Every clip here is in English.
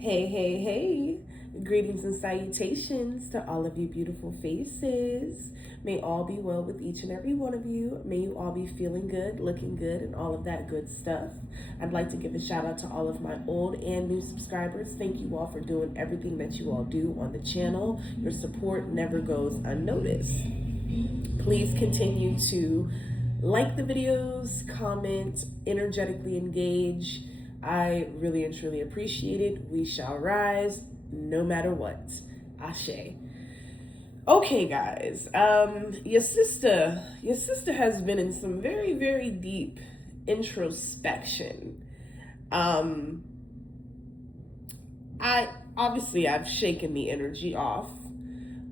Hey, hey, hey. Greetings and salutations to all of you beautiful faces. May all be well with each and every one of you. May you all be feeling good, looking good, and all of that good stuff. I'd like to give a shout out to all of my old and new subscribers. Thank you all for doing everything that you all do on the channel. Your support never goes unnoticed. Please continue to like the videos, comment, energetically engage. I really and truly appreciate it. We shall rise no matter what. Ashe. Okay, guys. Your sister has been in some very, very deep introspection. Um, I've shaken the energy off.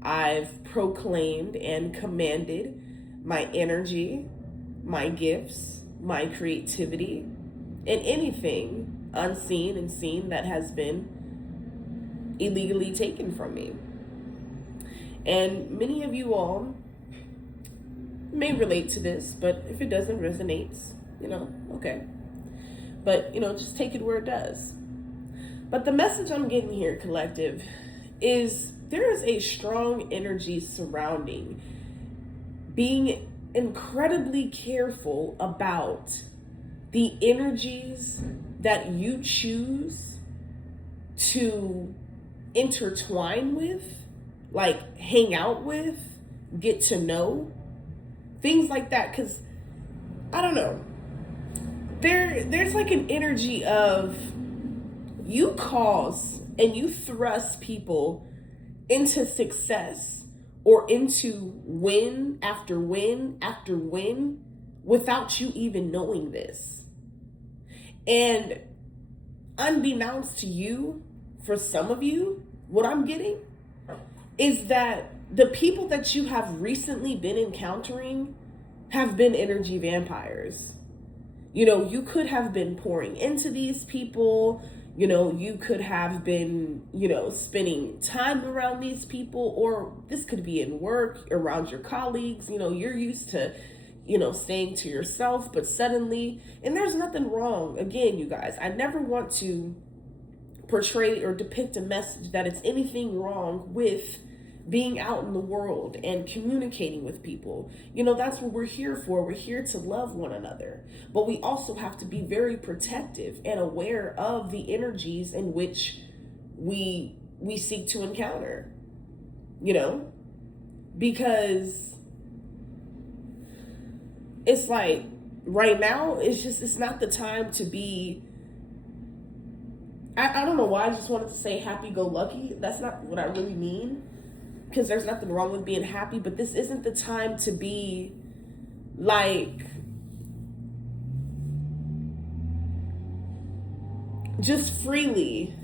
I've proclaimed and commanded my energy, my gifts, my creativity, and anything unseen and seen that has been illegally taken from me. And many of you all may relate to this, but if it doesn't resonate, okay. But, just take it where it does. But the message I'm getting here, collective, is there is a strong energy surrounding being incredibly careful about the energies that you choose to intertwine with, like hang out with, get to know, things like that. Because I don't know, there's like an energy of you cause and you thrust people into success or into win after win after win without you even knowing this. And unbeknownst to you, for some of you, what I'm getting is that the people that you have recently been encountering have been energy vampires. You could have been pouring into these people. You could have been, spending time around these people, or this could be in work, around your colleagues. You're used to, staying to yourself, but suddenly, and there's nothing wrong. Again, you guys, I never want to portray or depict a message that it's anything wrong with being out in the world and communicating with people. That's what we're here for. We're here to love one another. But we also have to be very protective and aware of the energies in which we seek to encounter. Because it's like right now, it's not the time to be, I don't know why I just wanted to say happy-go-lucky. That's not what I really mean, because there's nothing wrong with being happy, but this isn't the time to be like just freely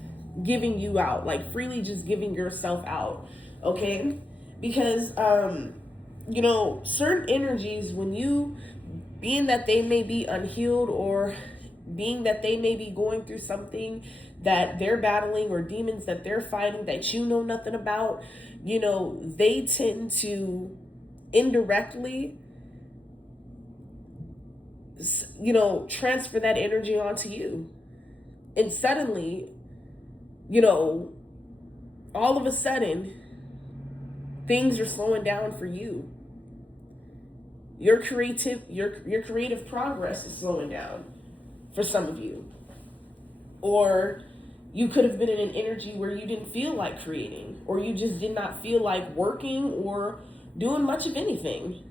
giving you out, like freely just giving yourself out, okay? Because certain energies, when you, being that they may be unhealed, or being that they may be going through something that they're battling, or demons that they're fighting that you know nothing about, they tend to indirectly, transfer that energy onto you. And suddenly, all of a sudden, things are slowing down for you. Your creative progress is slowing down for some of you. Or you could have been in an energy where you didn't feel like creating, or you just did not feel like working or doing much of anything.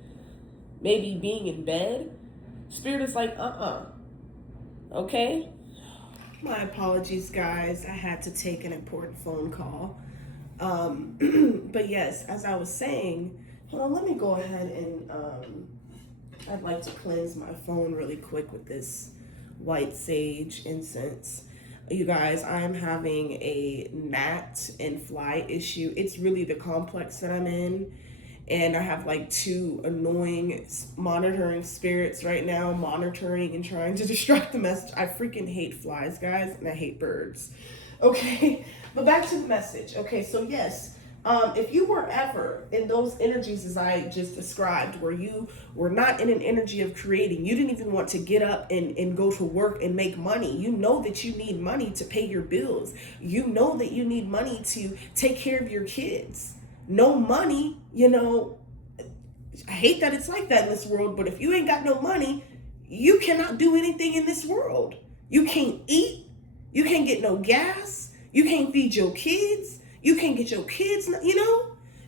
Maybe being in bed. Spirit is like, okay? My apologies, guys. I had to take an important phone call. But yes, as I was saying, hold on, let me go ahead and I'd like to cleanse my phone really quick with this white sage incense. You guys, I am having a gnat and fly issue. It's really the complex that I'm in. And I have like two annoying monitoring spirits right now, monitoring and trying to distract the message. I freaking hate flies, guys, and I hate birds. Okay, but back to the message. Okay, so yes, If you were ever in those energies as I just described, where you were not in an energy of creating, you didn't even want to get up and go to work and make money. You know that you need money to pay your bills. You know that you need money to take care of your kids. No money, I hate that it's like that in this world, but if you ain't got no money, you cannot do anything in this world. You can't eat. You can't get no gas. You can't feed your kids. You can't get your kids,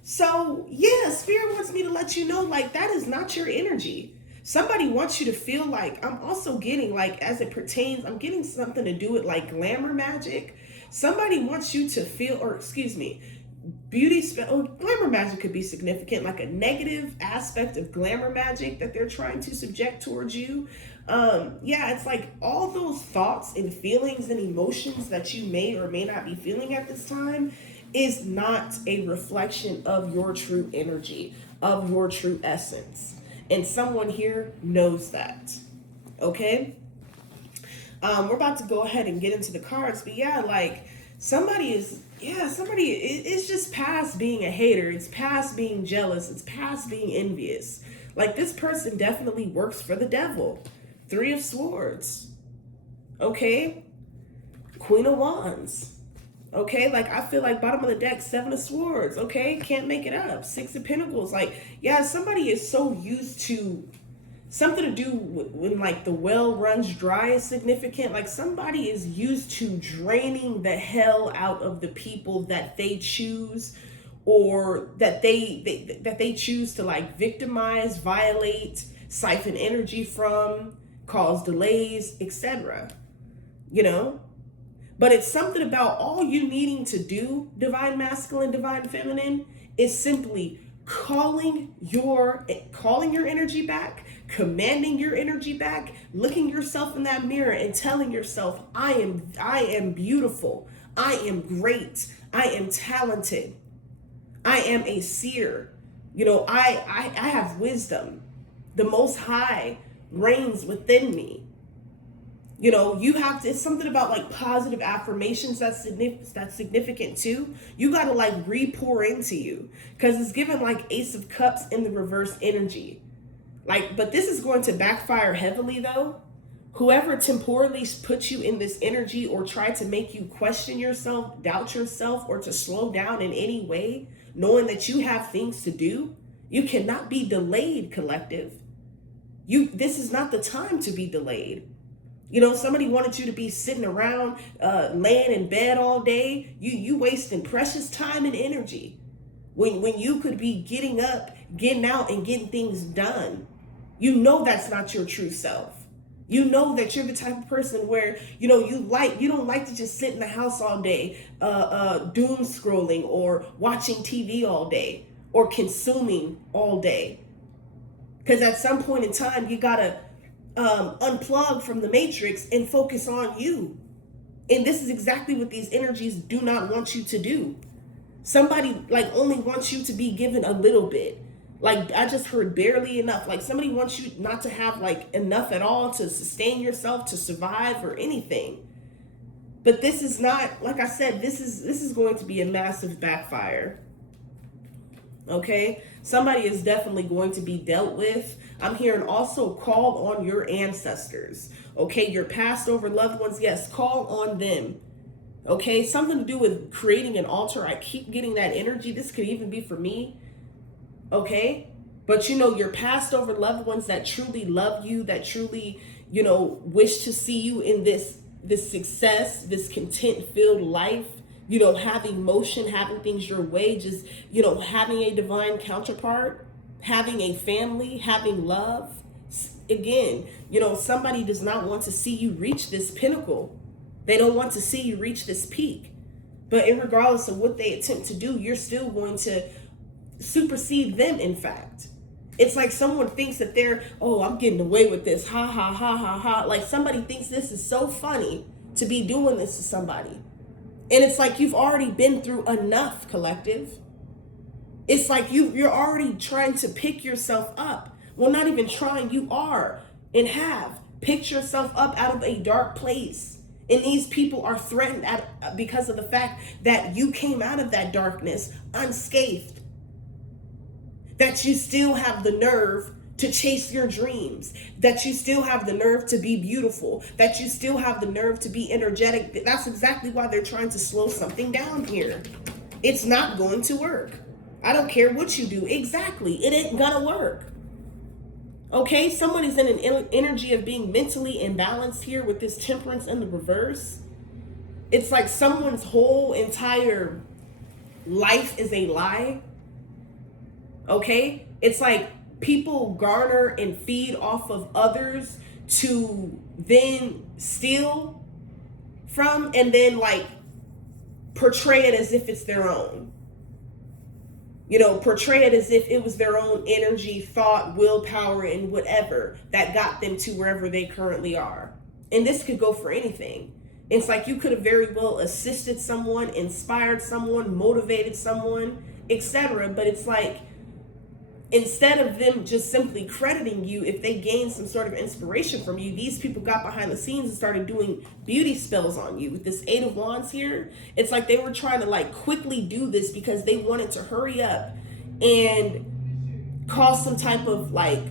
So, yeah, Spirit wants me to let you know, like, that is not your energy. Somebody wants you to feel like, I'm also getting, like, as it pertains, I'm getting something to do with, like, glamour magic. Somebody wants you to feel, glamour magic could be significant, like a negative aspect of glamour magic that they're trying to subject towards you. It's like all those thoughts and feelings and emotions that you may or may not be feeling at this time is not a reflection of your true energy, of your true essence. And someone here knows that. Okay? We're about to go ahead and get into the cards, but somebody it's just past being a hater. It's past being jealous. It's past being envious. Like, this person definitely works for the devil. 3 of Swords. Okay? Queen of Wands. Okay, like, I feel like bottom of the deck, 7 of Swords. Okay, can't make it up. 6 of Pentacles. Somebody is so used to something to do when like the well runs dry is significant. Like, somebody is used to draining the hell out of the people that they choose, or that they choose to like victimize, violate, siphon energy from, cause delays, etc. But it's something about all you needing to do, divine masculine, divine feminine, is simply calling your energy back, commanding your energy back, looking yourself in that mirror and telling yourself, I am beautiful, I am great, I am talented, I am a seer, I have wisdom, the Most High reigns within me. You have to, it's something about like positive affirmations that's significant too. You got to like re-pour into you, because it's given like Ace of Cups in the reverse energy. But this is going to backfire heavily though. Whoever temporarily puts you in this energy or tried to make you question yourself, doubt yourself, or to slow down in any way, knowing that you have things to do, you cannot be delayed, collective. This is not the time to be delayed. Somebody wanted you to be sitting around, laying in bed all day. You wasting precious time and energy when you could be getting up, getting out, and getting things done. That's not your true self. That you're the type of person where you don't like to just sit in the house all day, doom scrolling or watching TV all day or consuming all day. Because at some point in time, you gotta unplug from the matrix and focus on you. And this is exactly what these energies do not want you to do. Somebody only wants you to be given a little bit. I just heard barely enough. Somebody wants you not to have enough at all to sustain yourself, to survive, or anything. But this is not, like I said, this is going to be a massive backfire. Okay? Somebody is definitely going to be dealt with. I'm hearing also call on your ancestors. Okay? Your passed over loved ones, yes, call on them. Okay? Something to do with creating an altar. I keep getting that energy. This could even be for me. Okay? But your passed over loved ones that truly love you, that truly, wish to see you in this success, this content-filled life, having motion, having things your way, just, having a divine counterpart, having a family, having love. Again, somebody does not want to see you reach this pinnacle. They don't want to see you reach this peak. But regardless of what they attempt to do, you're still going to supersede them, in fact. It's like someone thinks that I'm getting away with this. Ha, ha, ha, ha, ha. Like somebody thinks this is so funny to be doing this to somebody. And it's like you've already been through enough, collective. It's like you're already trying to pick yourself up. Well, not even trying, you are and have picked yourself up out of a dark place And these people are threatened because of the fact that you came out of that darkness unscathed. That you still have the nerve to chase your dreams, that you still have the nerve to be beautiful, that you still have the nerve to be energetic. That's exactly why they're trying to slow something down here. It's not going to work. I don't care what you do. Exactly. It ain't gonna work. Okay, someone is in an energy of being mentally imbalanced here with this temperance in the reverse. It's like someone's whole entire life is a lie. Okay, it's like people garner and feed off of others to then steal from, and then like portray it as if it's their own. You know, portray it as if it was their own energy, thought, willpower, and whatever that got them to wherever they currently are. And this could go for anything. It's like you could have very well assisted someone, inspired someone, motivated someone, etc. But it's like, instead of them just simply crediting you, if they gained some sort of inspiration from you, these people got behind the scenes and started doing beauty spells on you. With this Eight of Wands here, it's like they were trying to like quickly do this because they wanted to hurry up and cause some type of like,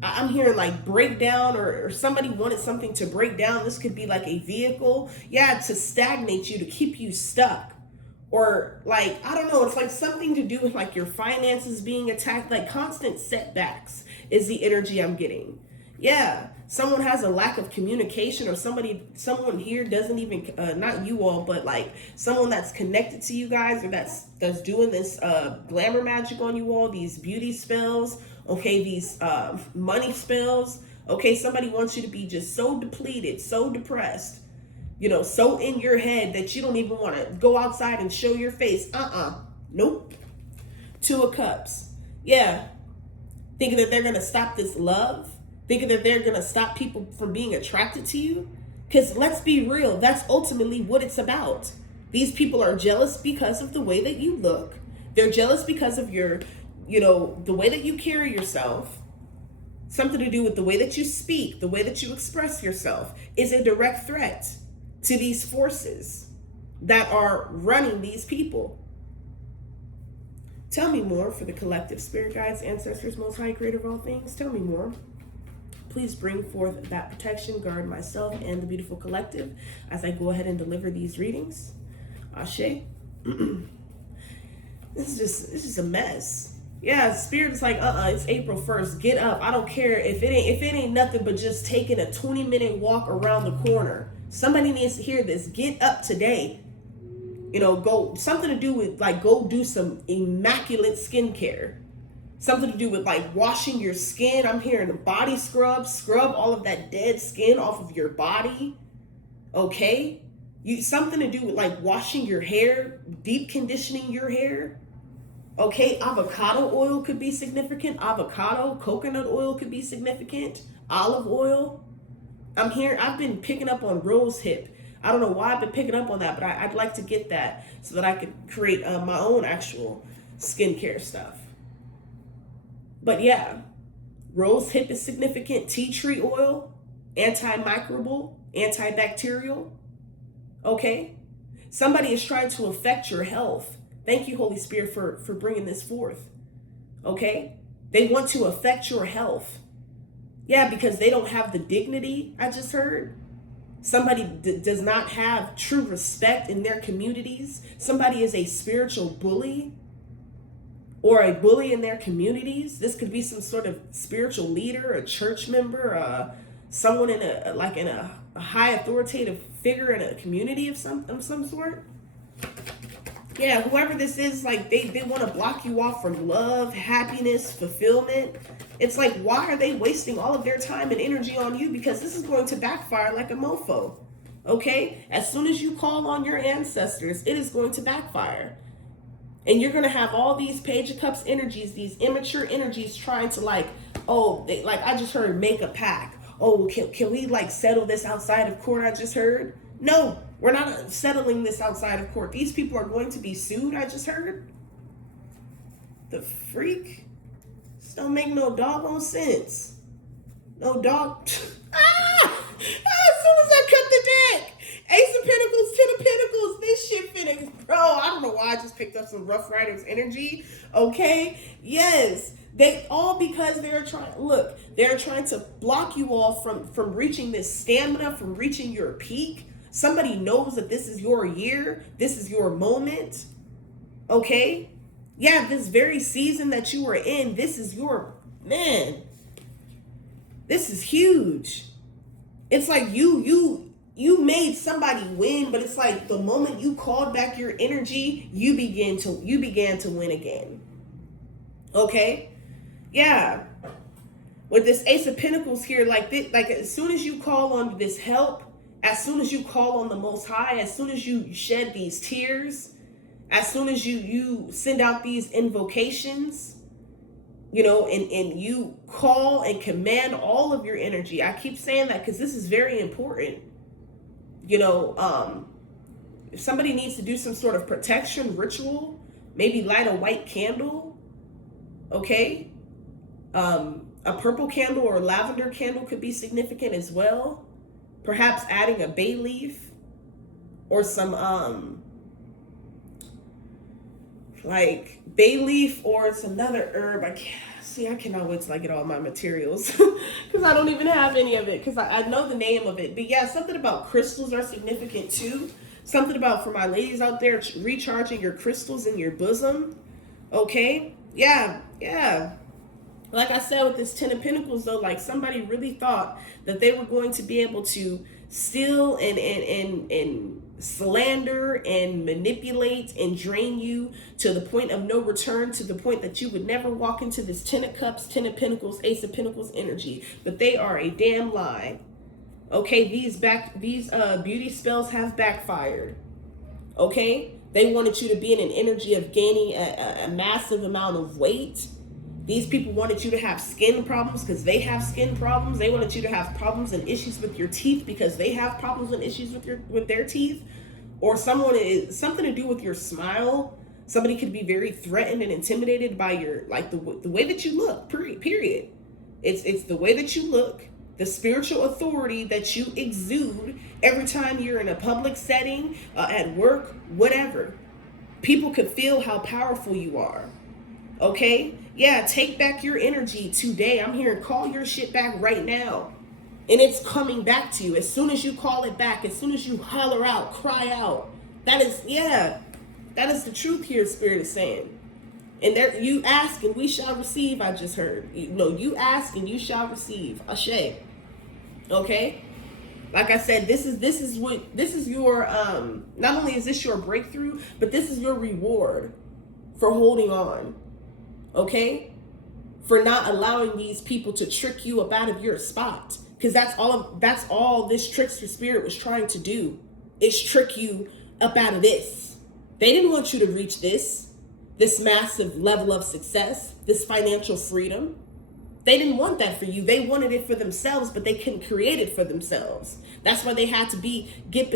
I'm hearing like breakdown, or somebody wanted something to break down. This could be like a vehicle, yeah, to stagnate you, to keep you stuck. Or like, I don't know, it's like something to do with like your finances being attacked, like constant setbacks is the energy I'm getting. Yeah, someone has a lack of communication, or someone here doesn't even, not you all, but like someone that's connected to you guys, or that's doing this glamour magic on you all, these beauty spells, okay, these money spells, okay, somebody wants you to be just so depleted, so depressed, you know, so in your head that you don't even want to go outside and show your face. Nope. Two of Cups. Yeah. Thinking that they're going to stop this love. Thinking that they're going to stop people from being attracted to you. Because let's be real, that's ultimately what it's about. These people are jealous because of the way that you look. They're jealous because of your, you know, the way that you carry yourself. Something to do with the way that you speak, the way that you express yourself is a direct threat to these forces that are running these people. Tell me more for the collective, spirit guides, ancestors, most high, creator of all things. Tell me more. Please bring forth that protection, guard myself and the beautiful collective as I go ahead and deliver these readings. Ashe. This is just a mess. Yeah, spirit is like, it's April 1st. Get up. I don't care if it ain't nothing but just taking a 20-minute walk around the corner. Somebody needs to hear this. Get up today. You know, go, something to do with like, go do some immaculate skincare. Something to do with like washing your skin. I'm hearing a body scrub all of that dead skin off of your body. Okay? Something to do with like washing your hair, deep conditioning your hair. Okay, avocado oil could be significant. Avocado, coconut oil could be significant. Olive oil. I've been picking up on rose hip. I don't know why I've been picking up on that, but I'd like to get that so that I could create my own actual skincare stuff. But yeah, rose hip is significant. Tea tree oil, antimicrobial, antibacterial. Okay, somebody is trying to affect your health. Thank you, Holy Spirit, for bringing this forth. Okay, they want to affect your health. Yeah, because they don't have the dignity, I just heard. Somebody does not have true respect in their communities. Somebody is a spiritual bully or a bully in their communities. This could be some sort of spiritual leader, a church member, someone in a high authoritative figure in a community of some sort. Yeah, whoever this is, like they want to block you off from love, happiness, fulfillment. It's like, why are they wasting all of their time and energy on you? Because this is going to backfire like a mofo. Okay? As soon as you call on your ancestors, it is going to backfire. And you're going to have all these Page of Cups energies, these immature energies trying to like, I just heard make a pact. Oh, can we like settle this outside of court? I just heard. No, we're not settling this outside of court. These people are going to be sued, I just heard. The freak? This don't make no doggone sense. No dog. As soon as I cut the deck. I just picked up some Rough Riders energy. Okay. Yes. They all, because they're trying to block you all from reaching this stamina, from reaching your peak. Somebody knows that this is your year. This is your moment. Okay. Yeah. This very season that you are in, this is your, man, this is huge. It's like you made somebody win, but it's like the moment you called back your energy, you began to win again. Okay? Yeah. With this Ace of Pentacles here, like as soon as you call on this help, as soon as you call on the Most High, as soon as you shed these tears, as soon as you send out these invocations, you know, and you call and command all of your energy. I keep saying that because this is very important. You know, if somebody needs to do some sort of protection ritual, maybe light a white candle, okay? A purple candle or lavender candle could be significant as well. Perhaps adding a bay leaf or some, like bay leaf, or it's another herb. I cannot wait till I get all my materials because I don't even have any of it because I know the name of it. But yeah, something about crystals are significant too. Something about, for my ladies out there, recharging your crystals in your bosom. Okay. Yeah. Like I said, with this Ten of Pentacles though, like somebody really thought that they were going to be able to steal and slander and manipulate and drain you to the point of no return, to the point that you would never walk into this Ten of Cups, Ten of Pentacles, Ace of Pentacles energy. But they are a damn lie. Okay, these beauty spells have backfired. Okay, they wanted you to be in an energy of gaining a massive amount of weight. These people wanted you to have skin problems because they have skin problems. They wanted you to have problems and issues with your teeth because they have problems and issues with their teeth. Or something to do with your smile. Somebody could be very threatened and intimidated by your, like the way that you look, period. It's the way that you look, the spiritual authority that you exude every time you're in a public setting, at work, whatever. People could feel how powerful you are. Okay? Yeah, take back your energy today. I'm here and call your shit back right now. And it's coming back to you. As soon as you call it back, as soon as you holler out, cry out. That is the truth here, Spirit is saying. And there, you ask and we shall receive, I just heard. You ask and you shall receive. Ashe. Okay? Like I said, this is your, not only is this your breakthrough, but this is your reward for holding on. Okay? For not allowing these people to trick you up out of your spot. Because that's all this trickster spirit was trying to do, is trick you up out of this. They didn't want you to reach this massive level of success, this financial freedom. They didn't want that for you. They wanted it for themselves, but they couldn't create it for themselves. That's why they had to get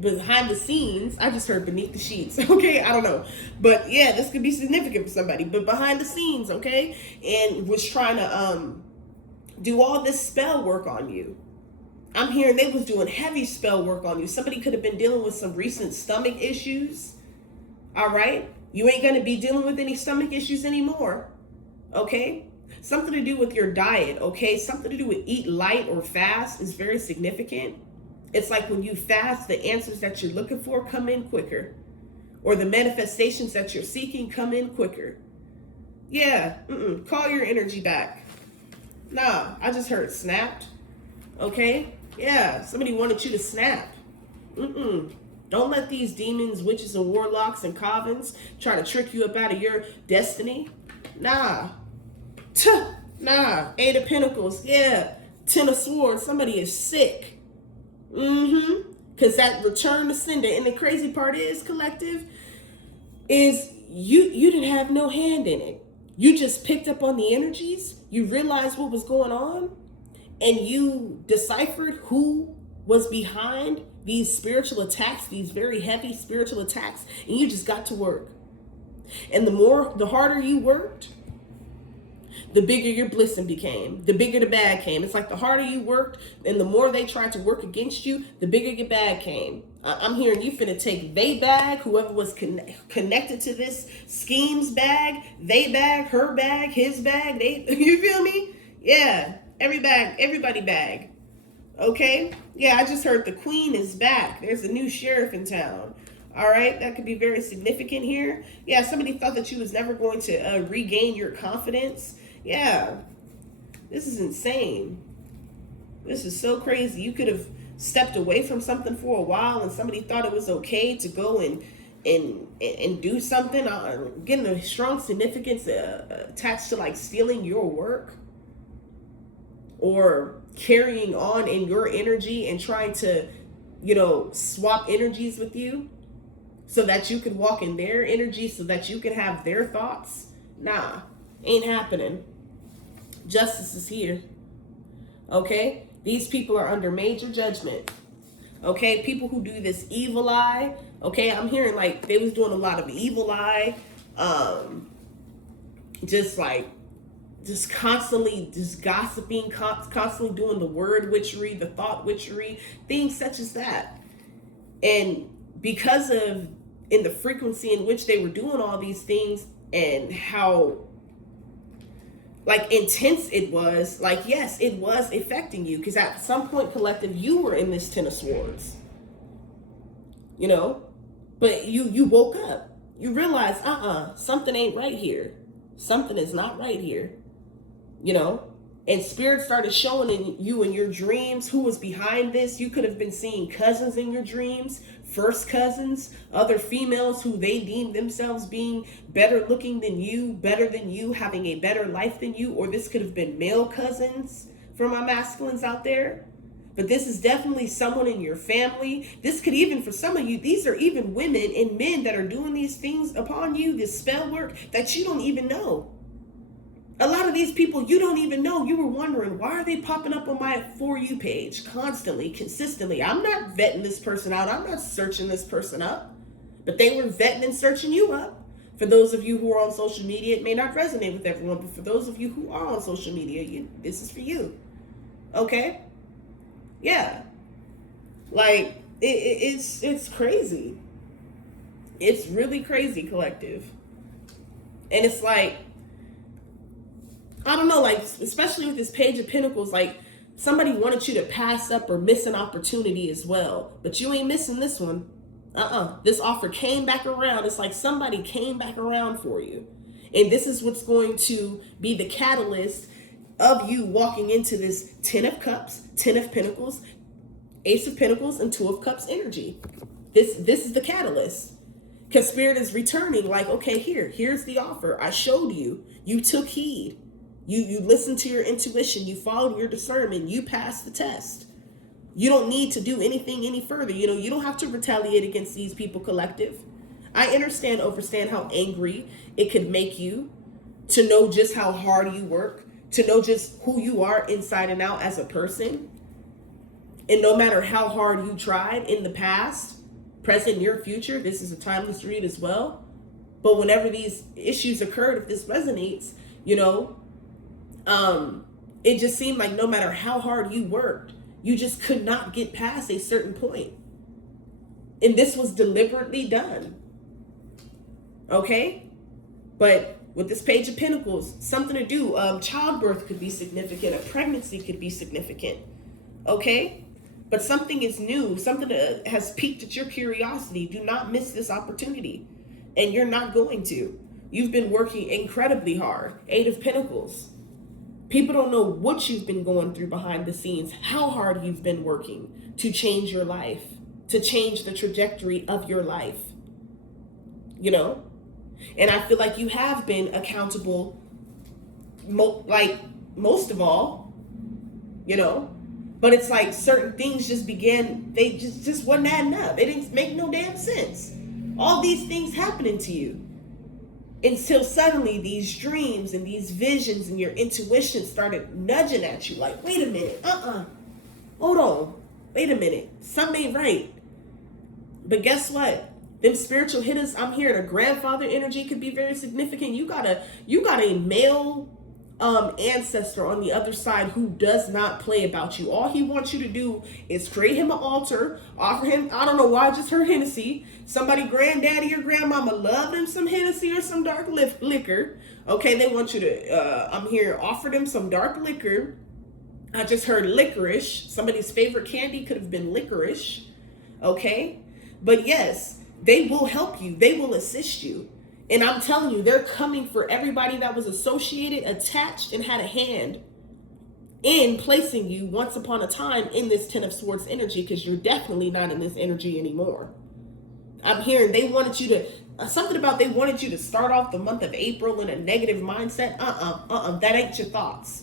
behind the scenes. I just heard beneath the sheets. Okay, I don't know. But yeah, this could be significant for somebody. But behind the scenes, okay? And was trying to do all this spell work on you. I'm hearing they was doing heavy spell work on you. Somebody could have been dealing with some recent stomach issues. All right? You ain't going to be dealing with any stomach issues anymore. Okay? Something to do with your diet, okay? Something to do with eat light or fast is very significant. It's like when you fast, the answers that you're looking for come in quicker. Or the manifestations that you're seeking come in quicker. Yeah, call your energy back. Nah, I just heard snapped. Okay? Yeah, somebody wanted you to snap. Don't let these demons, witches, and warlocks and covens try to trick you up out of your destiny. Nah. Nah. Eight of Pentacles. Yeah. Ten of Swords. Somebody is sick. Because that return to sender. And the crazy part is, collective, is you didn't have no hand in it. You just picked up on the energies. You realized what was going on. And you deciphered who was behind these spiritual attacks, these very heavy spiritual attacks. And you just got to work. And the harder you worked, the bigger your blessing became, the bigger the bag came. It's like the harder you worked and the more they tried to work against you, the bigger your bag came. I'm hearing you finna take they bag, whoever was connected to this scheme's bag, they bag, her bag, his bag, they, you feel me? Yeah, everybody bag. Okay? Yeah, I just heard the queen is back. There's a new sheriff in town. All right, that could be very significant here. Yeah, somebody thought that you was never going to regain your confidence. Yeah, this is insane. This is so crazy. You could have stepped away from something for a while and somebody thought it was okay to go and do something. Getting a strong significance attached to like stealing your work or carrying on in your energy and trying to, swap energies with you so that you could walk in their energy, so that you could have their thoughts. Nah, ain't happening. Justice is here. Okay? These people are under major judgment. Okay? People who do this evil eye. Okay? I'm hearing like they was doing a lot of evil eye. Just constantly gossiping, constantly doing the word witchery, the thought witchery, things such as that. And because of in the frequency in which they were doing all these things and how like intense it was, like, yes, it was affecting you, because at some point, collective, you were in this 10 of swords, but you woke up, you realized, something ain't right here, something is not right here, and spirit started showing in you in your dreams who was behind this. You could have been seeing cousins in your dreams, first cousins, other females who they deemed themselves being better looking than you, better than you, having a better life than you, or this could have been male cousins for my masculines out there. But this is definitely someone in your family. This could even, for some of you, these are even women and men that are doing these things upon you, this spell work that you don't even know. A lot of these people you don't even know. You were wondering, why are they popping up on my For You page constantly, consistently? I'm not vetting this person out. I'm not searching this person up. But they were vetting and searching you up. For those of you who are on social media, it may not resonate with everyone, but for those of you who are on social media, this is for you. Okay? Yeah. Like, it's crazy. It's really crazy, collective. And it's like, I don't know, like, especially with this Page of Pentacles, like, somebody wanted you to pass up or miss an opportunity as well. But you ain't missing this one. This offer came back around. It's like somebody came back around for you. And this is what's going to be the catalyst of you walking into this 10 of Cups, 10 of Pentacles, Ace of Pentacles, and 2 of Cups energy. This is the catalyst. Because Spirit is returning like, okay, here's the offer. I showed you. You took heed. You listened to your intuition. You followed your discernment. You passed the test. You don't need to do anything any further. You don't have to retaliate against these people, collective. I understand how angry it could make you to know just how hard you work, to know just who you are inside and out as a person. And no matter how hard you tried in the past, present, near future, this is a timeless read as well. But whenever these issues occurred, if this resonates, it just seemed like no matter how hard you worked, you just could not get past a certain point. And this was deliberately done. Okay? But with this Page of Pentacles, something to do. Childbirth could be significant. A pregnancy could be significant. Okay? But something is new. Something that has piqued at your curiosity. Do not miss this opportunity. And you're not going to. You've been working incredibly hard. 8 of Pentacles. People don't know what you've been going through behind the scenes, how hard you've been working to change your life, to change the trajectory of your life. And I feel like you have been accountable, most of all, but it's like certain things just began, they just wasn't adding up. It didn't make no damn sense. All these things happening to you. Until suddenly these dreams and these visions and your intuition started nudging at you like, wait a minute, hold on, wait a minute, something ain't right. But guess what? Them spiritual hitters, I'm hearing a grandfather energy could be very significant. You got a male ancestor on the other side who does not play about you. All he wants you to do is create him an altar, offer him, I don't know why I just heard Hennessy. Somebody, granddaddy or grandmama, love them some Hennessy or some dark liquor. Okay, they want you to, I'm here, offer them some dark liquor. I just heard licorice. Somebody's favorite candy could have been licorice. Okay, but yes, they will help you. They will assist you. And I'm telling you, they're coming for everybody that was associated, attached, and had a hand in placing you once upon a time in this Ten of Swords energy, because you're definitely not in this energy anymore. I'm hearing they wanted you to, something about they wanted you to start off the month of April in a negative mindset. That ain't your thoughts.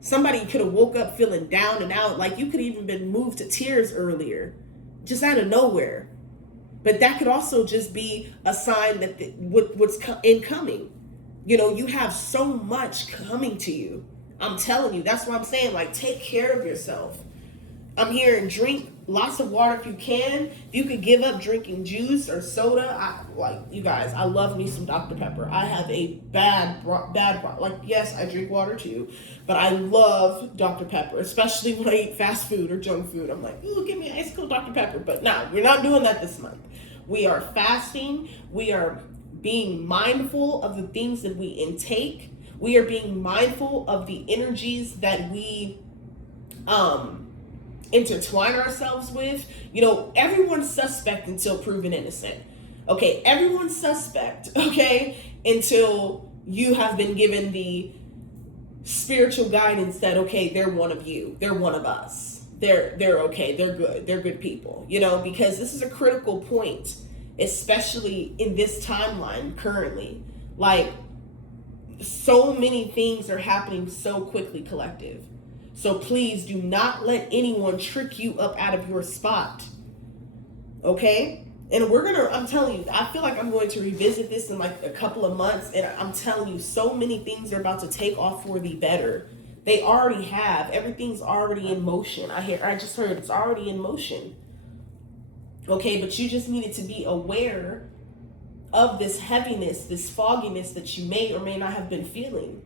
Somebody could have woke up feeling down and out, like you could have even been moved to tears earlier, just out of nowhere. But that could also just be a sign that what's incoming. You know, you have so much coming to you. I'm telling you, that's what I'm saying. Like, take care of yourself. I'm hearing drink lots of water if you can. If you could give up drinking juice or soda, you guys, I love me some Dr. Pepper. I have a bad, yes, I drink water too, but I love Dr. Pepper, especially when I eat fast food or junk food. I'm like, ooh, give me ice cold Dr. Pepper. But no, we're not doing that this month. We are fasting. We are being mindful of the things that we intake. We are being mindful of the energies that we intertwine ourselves with. You know, everyone's suspect until proven innocent. Okay, everyone's suspect, okay, until you have been given the spiritual guidance that, okay, they're one of you, they're one of us. They're okay, they're good people, you know, because this is a critical point, especially in this timeline currently. Like, so many things are happening so quickly, collective. So please do not let anyone trick you up out of your spot. Okay? And I'm telling you, I feel like I'm going to revisit this in like a couple of months. And I'm telling you, so many things are about to take off for the better. They already have. Everything's already in motion. I just heard it's already in motion. Okay, but you just needed to be aware of this heaviness, this fogginess that you may or may not have been feeling.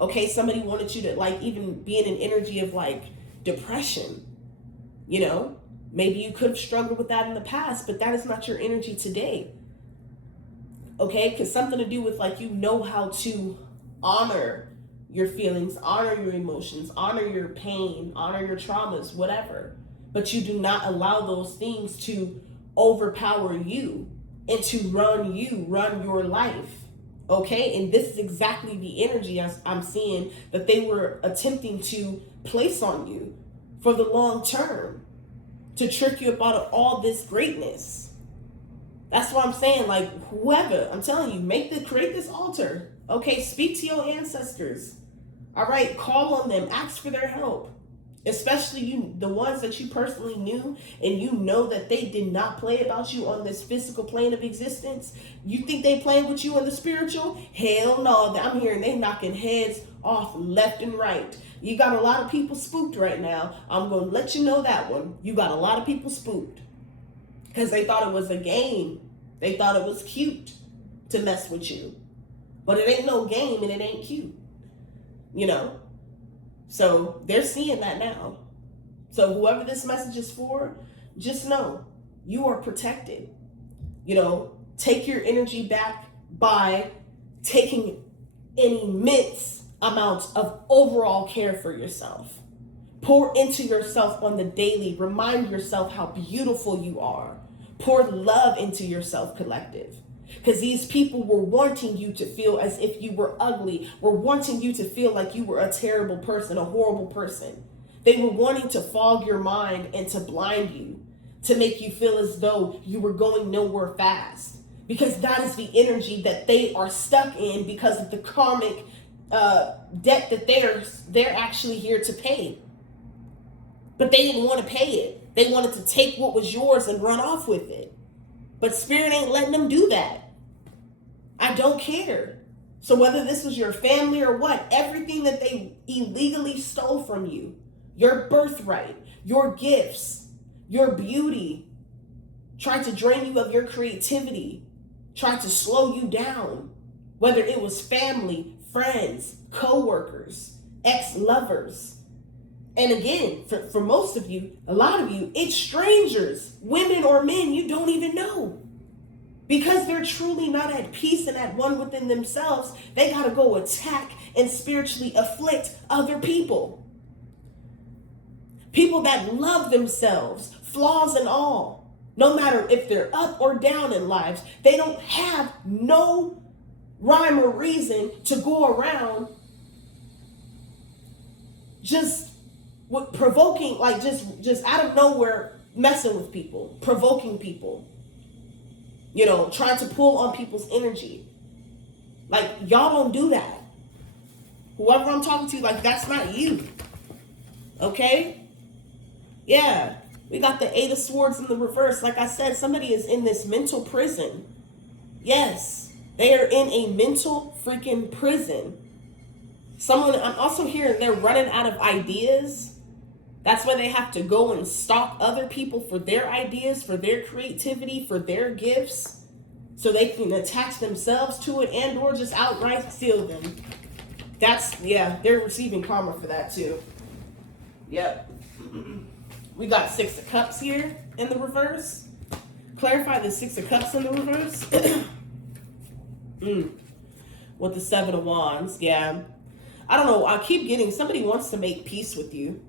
Okay, somebody wanted you to like even be in an energy of like depression. You know, maybe you could have struggled with that in the past, but that is not your energy today. Okay, because something to do with like, you know how to honor your feelings, honor your emotions, honor your pain, honor your traumas, whatever. But you do not allow those things to overpower you and to run your life. Okay, and this is exactly the energy I'm seeing that they were attempting to place on you for the long term, to trick you about all this greatness. That's what I'm saying. Like, whoever, I'm telling you, create this altar. Okay, speak to your ancestors. All right, call on them, ask for their help. Especially the ones that you personally knew, and you know that they did not play about you on this physical plane of existence. You think they playing with you on the spiritual? Hell no. I'm hearing they knocking heads off left and right. You got a lot of people spooked right now. I'm going to let you know that one. You got a lot of people spooked because they thought it was a game. They thought it was cute to mess with you. But it ain't no game and it ain't cute. You know? So they're seeing that now. So whoever this message is for, just know you are protected. You know, take your energy back by taking an immense amount of overall care for yourself. Pour into yourself on the daily. Remind yourself how beautiful you are. Pour love into yourself, collective. Because these people were wanting you to feel as if you were ugly, were wanting you to feel like you were a terrible person, a horrible person. They were wanting to fog your mind and to blind you, to make you feel as though you were going nowhere fast. Because that is the energy that they are stuck in because of the karmic debt that they're actually here to pay. But they didn't want to pay it. They wanted to take what was yours and run off with it. But Spirit ain't letting them do that. I don't care. So whether this was your family or what, everything that they illegally stole from you, your birthright, your gifts, your beauty, tried to drain you of your creativity, tried to slow you down, whether it was family, friends, co-workers, ex-lovers. And again, for most of you, a lot of you, it's strangers, women or men you don't even know. Because they're truly not at peace and at one within themselves, they got to go attack and spiritually afflict other people. People that love themselves, flaws and all. No matter if they're up or down in lives, they don't have no rhyme or reason to go around just with provoking, like just out of nowhere, messing with people, provoking people. You know, trying to pull on people's energy. Like, y'all don't do that. Whoever I'm talking to, like, that's not you. Okay? Yeah. We got the 8 of Swords in the reverse. Like I said, somebody is in this mental prison. Yes. They are in a mental freaking prison. I'm also hearing they're running out of ideas. That's why they have to go and stalk other people for their ideas, for their creativity, for their gifts, so they can attach themselves to it and or just outright steal them. They're receiving karma for that too. Yep. We got 6 of Cups here in the reverse. Clarify the 6 of Cups in the reverse. With the 7 of Wands, yeah. I don't know, I keep getting, somebody wants to make peace with you.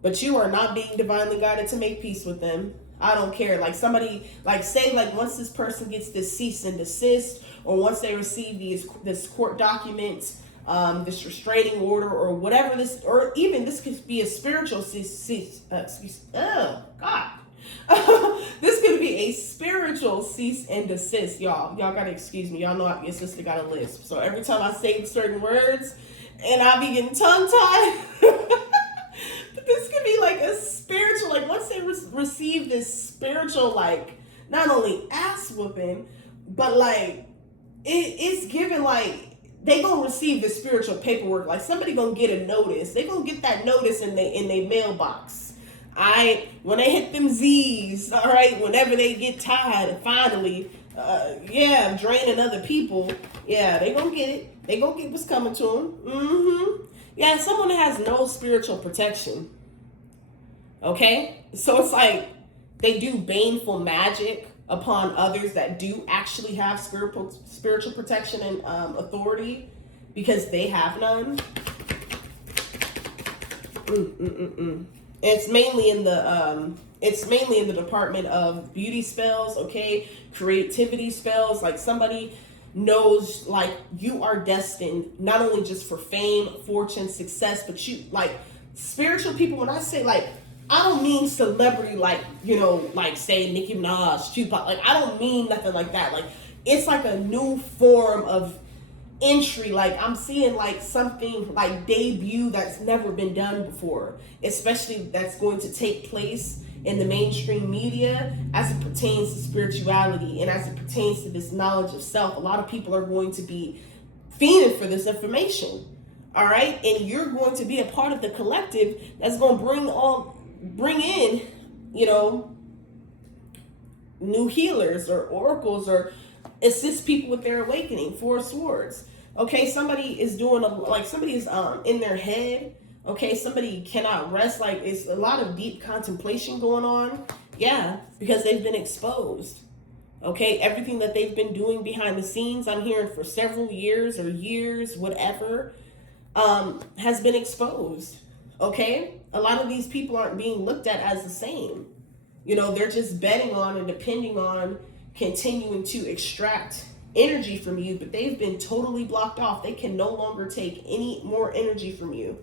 But you are not being divinely guided to make peace with them. I don't care. Like somebody, like say like once this person gets this cease and desist, or once they receive this court document, this restraining order, or whatever this, or even this could be a spiritual cease. Oh God, this could be a spiritual cease and desist, y'all. Y'all gotta excuse me. Y'all know your sister got a lisp, so every time I say certain words, and I be getting tongue tied. This could be like a spiritual, like once they receive this spiritual, like not only ass whooping, but like it's given like they gonna receive the spiritual paperwork. Like somebody gonna get a notice. They gonna get that notice in their mailbox. When they hit them Z's, all right, whenever they get tired and finally, draining other people, yeah, they gonna get it. They gonna get what's coming to them. Yeah, someone that has no spiritual protection. Okay? So it's like they do baneful magic upon others that do actually have spiritual protection and authority because they have none. It's mainly in the department of beauty spells, okay? Creativity spells, like somebody knows like you are destined not only just for fame, fortune, success, but you like spiritual people. When I say like, I don't mean celebrity like, you know, like say Nicki Minaj, Tupac, like I don't mean nothing like that. Like it's like a new form of entry. Like I'm seeing like something like debut that's never been done before, especially that's going to take place in the mainstream media as it pertains to spirituality and as it pertains to this knowledge of self. A lot of people are going to be fiending for this information, all right? And you're going to be a part of the collective that's going to bring in, you know, new healers or oracles or assist people with their awakening. 4 of Swords. Okay, somebody is doing somebody is in their head. Okay, somebody cannot rest. Like it's a lot of deep contemplation going on. Yeah, because they've been exposed. Okay, everything that they've been doing behind the scenes, I'm hearing for several years or years, whatever, has been exposed. Okay, a lot of these people aren't being looked at as the same. You know, they're just betting on and depending on continuing to extract energy from you, but they've been totally blocked off. They can no longer take any more energy from you.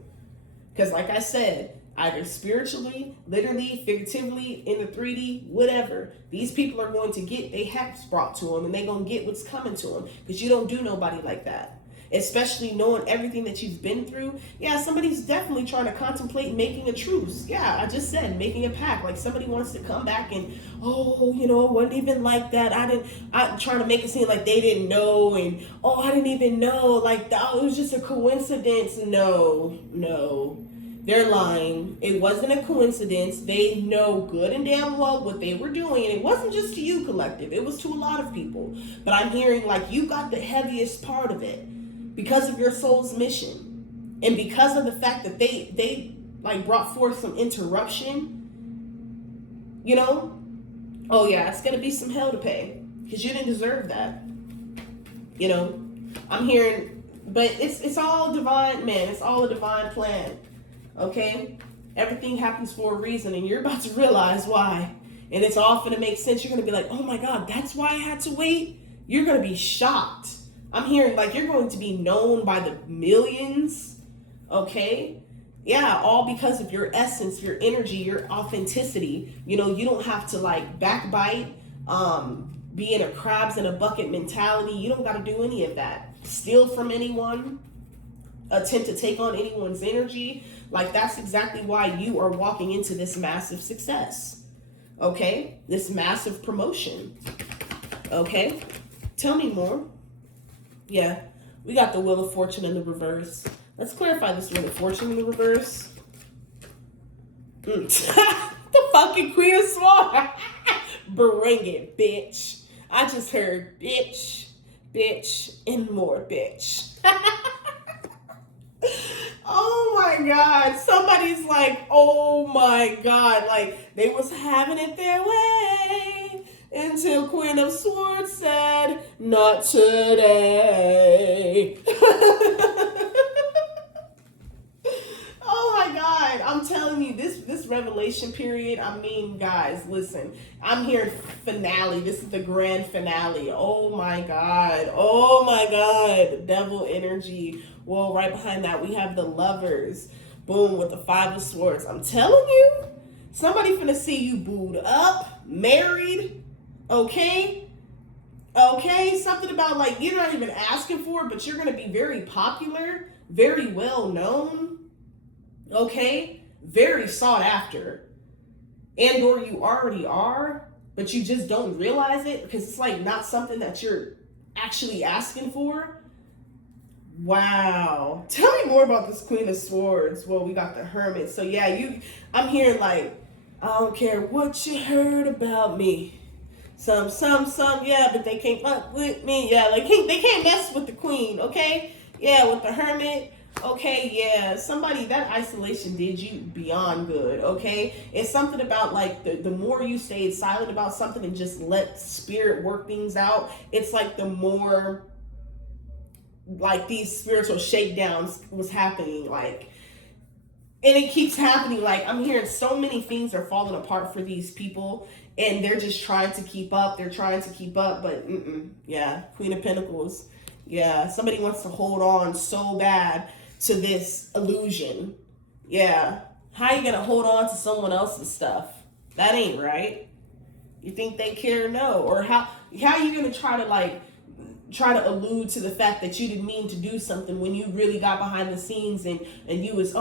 Because like I said, either spiritually, literally, figuratively, in the 3D, whatever, these people are going to get their hacks brought to them and they're going to get what's coming to them because you don't do nobody like that. Especially knowing everything that you've been through. Yeah, somebody's definitely trying to contemplate making a truce. Yeah, I just said making a pact. Like somebody wants to come back and, oh, you know, it wasn't even like that. I'm trying to make it seem like they didn't know and, oh, I didn't even know. Like, oh, it was just a coincidence. No. They're lying. It wasn't a coincidence. They know good and damn well what they were doing. And it wasn't just to you, collective. It was to a lot of people. But I'm hearing like you got the heaviest part of it. because of your soul's mission, and because of the fact that they like brought forth some interruption, you know, oh yeah, it's gonna be some hell to pay because you didn't deserve that. You know, I'm hearing, but it's all divine, man. It's all a divine plan. Okay, everything happens for a reason, and you're about to realize why. And it's all gonna make sense. You're gonna be like, oh my God, that's why I had to wait. You're gonna be shocked. I'm hearing like you're going to be known by the millions. Okay. Yeah, all because of your essence, your energy, your authenticity. You know, you don't have to like backbite, be in a crabs in a bucket mentality. You don't got to do any of that. Steal from anyone, attempt to take on anyone's energy. Like, that's exactly why you are walking into this massive success. Okay? This massive promotion. Okay? Tell me more. Yeah, we got the Wheel of Fortune in the reverse. Let's clarify this Wheel of Fortune in the reverse. The fucking Queen of Swords. Bring it, bitch. I just heard bitch, bitch, and more bitch. Oh my God. Somebody's like, oh my God. Like, they was having it their way until Queen of Swords said, not today. Oh my God. I'm telling you, this revelation period, I mean, guys, listen, I'm here finale. This is the grand finale. Oh my God. Oh my God. Devil energy. Well, right behind that, we have the Lovers. Boom, with the Five of Swords. I'm telling you, somebody finna see you booed up, married, okay? Okay, something about like, you're not even asking for it, but you're gonna be very popular, very well known, okay? Very sought after. And or you already are, but you just don't realize it because it's like not something that you're actually asking for. Wow. Tell me more about this Queen of Swords. Well, we got the Hermit. So yeah, I'm hearing like, I don't care what you heard about me. Some, yeah, but they can't fuck with me. Yeah, like they can't mess with the Queen, okay? Yeah, with the Hermit. Okay, yeah, somebody, that isolation did you beyond good, okay? It's something about like the more you stayed silent about something and just let spirit work things out, it's like the more like these spiritual shakedowns was happening, like, and it keeps happening. Like, I'm hearing so many things are falling apart for these people and they're just trying to keep up. They're trying to keep up, but yeah, Queen of Pentacles. Yeah, somebody wants to hold on so bad to this illusion. Yeah. How you gonna hold on to someone else's stuff? That ain't right. You think they care? No. Or how you gonna try to allude to the fact that you didn't mean to do something when you really got behind the scenes and you was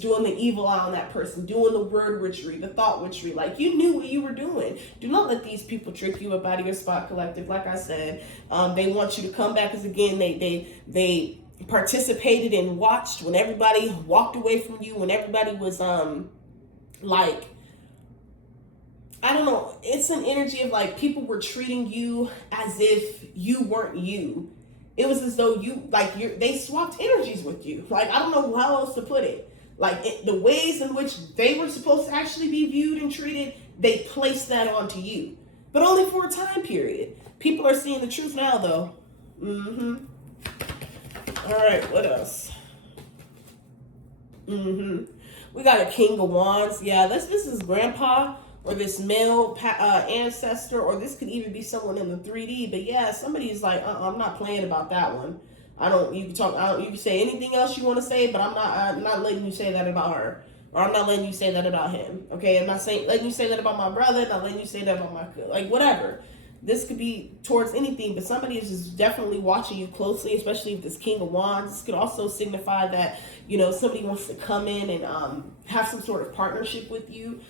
doing the evil eye on that person, doing the word witchery, the thought witchery. Like, you knew what you were doing. Do not let these people trick you up out of your spot, collective. Like I said, they want you to come back, because again, they participated and watched when everybody walked away from you, when everybody was like, I don't know, it's an energy of like people were treating you as if you weren't you. It was as though they swapped energies with you. Like, I don't know how else to put it. Like, the ways in which they were supposed to actually be viewed and treated, they placed that onto you. But only for a time period. People are seeing the truth now, though. All right, what else? We got a King of Wands. Yeah, this is Grandpa, or this male ancestor, or this could even be someone in the 3D. But yeah, somebody's like, I'm not playing about that one. You can say anything else you want to say, but I'm not letting you say that about her. Or I'm not letting you say that about him. Okay, I'm not letting you say that about my brother, not letting you say that about my, like, whatever. This could be towards anything, but somebody is just definitely watching you closely, especially with this King of Wands. This could also signify that, somebody wants to come in and have some sort of partnership with you.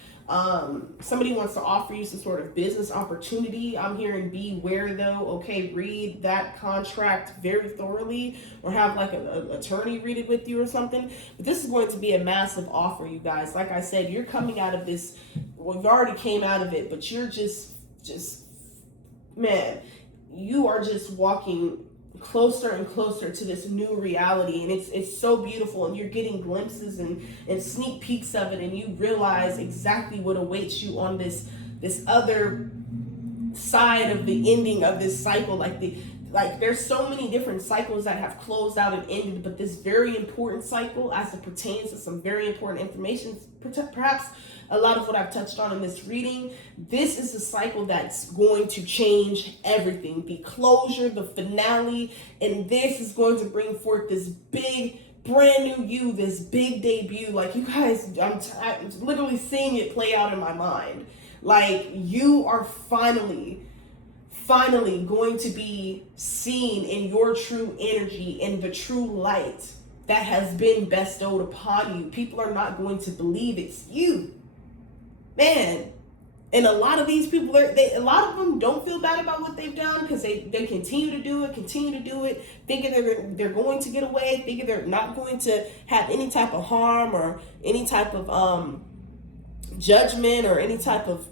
Somebody wants to offer you some sort of business opportunity. I'm hearing beware though. Okay, read that contract very thoroughly, or have like an attorney read it with you or something. But this is going to be a massive offer, you guys. Like I said, you're coming out of this. Well, you already came out of it, but you're just man, you are just walking closer and closer to this new reality, and it's so beautiful, and you're getting glimpses and sneak peeks of it, and you realize exactly what awaits you on this other side of the ending of this cycle. Like there's so many different cycles that have closed out and ended, but this very important cycle, as it pertains to some very important information, perhaps a lot of what I've touched on in this reading, this is the cycle that's going to change everything. The closure, the finale, and this is going to bring forth this big, brand new you, this big debut. Like, you guys, I'm literally seeing it play out in my mind. Like, you are finally going to be seen in your true energy, in the true light that has been bestowed upon you. People are not going to believe it's you, man. And a lot of these people, a lot of them don't feel bad about what they've done, because they continue to do it, thinking they're going to get away, thinking they're not going to have any type of harm or any type of judgment or any type of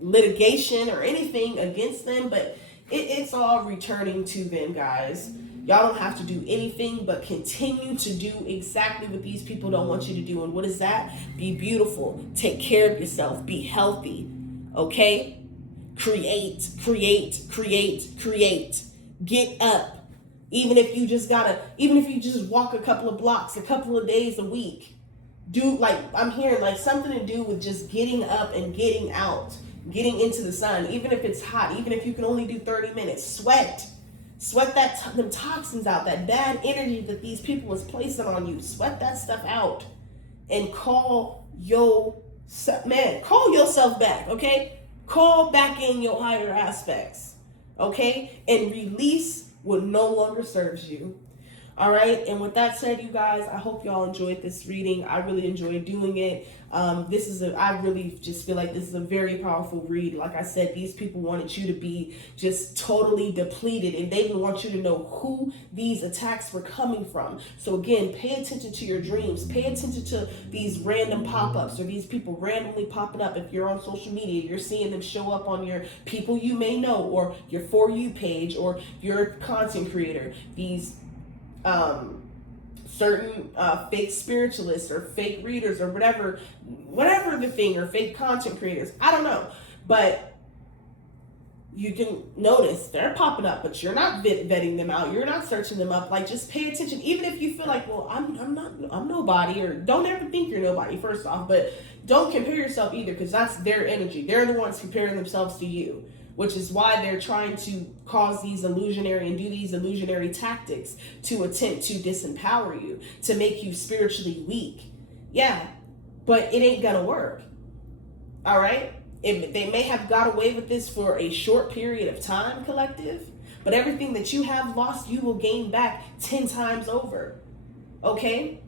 litigation or anything against them. But it's all returning to them, guys. Y'all don't have to do anything but continue to do exactly what these people don't want you to do. And what is that? Be beautiful, take care of yourself, be healthy, okay? Create. Get up. Even if you just walk a couple of blocks, a couple of days a week. Do, like, I'm hearing, like, something to do with just getting up and getting out, getting into the sun. Even if it's hot, even if you can only do 30 minutes, sweat them toxins out, that bad energy that these people is placing on you. Sweat that stuff out and call yourself back, okay? Call back in your higher aspects, okay? And release what no longer serves you. All right, and with that said, you guys, I hope y'all enjoyed this reading. I really enjoyed doing it. I really just feel like this is a very powerful read. Like I said, these people wanted you to be just totally depleted, and they didn't want you to know who these attacks were coming from. So again, pay attention to your dreams. Pay attention to these random pop-ups, or these people randomly popping up. If you're on social media, you're seeing them show up on your people you may know, or your For You page, or your content creator. These certain fake spiritualists or fake readers or whatever the thing, or fake content creators, I don't know, but you can notice they're popping up, but you're not vetting them out, you're not searching them up. Like, just pay attention. Even if you feel like, well, I'm nobody, or don't ever think you're nobody, first off, but don't compare yourself either, because that's their energy. They're the ones comparing themselves to you, which is why they're trying to cause these illusionary and do these illusionary tactics to attempt to disempower you, to make you spiritually weak. Yeah, but it ain't gonna work. All right? They may have got away with this for a short period of time, collective, but everything that you have lost, you will gain back 10 times over. Okay?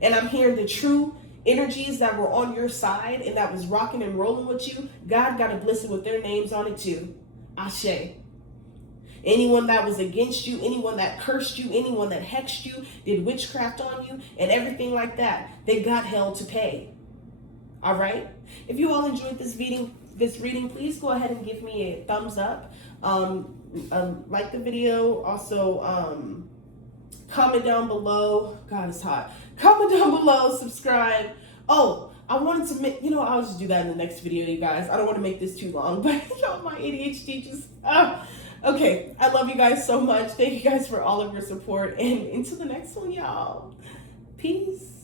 And I'm hearing the true energies that were on your side and that was rocking and rolling with you, God got a blessing with their names on it too. Ashe. Anyone that was against you, anyone that cursed you, anyone that hexed you, did witchcraft on you, and everything like that, they got hell to pay. All right? If you all enjoyed this reading, please go ahead and give me a thumbs up. Like the video. Also, comment down below. God, it's hot. Comment down below. Subscribe. Oh, I wanted to make, I'll just do that in the next video, you guys. I don't want to make this too long, but y'all, my ADHD just, okay. I love you guys so much. Thank you guys for all of your support, and until the next one, y'all. Peace.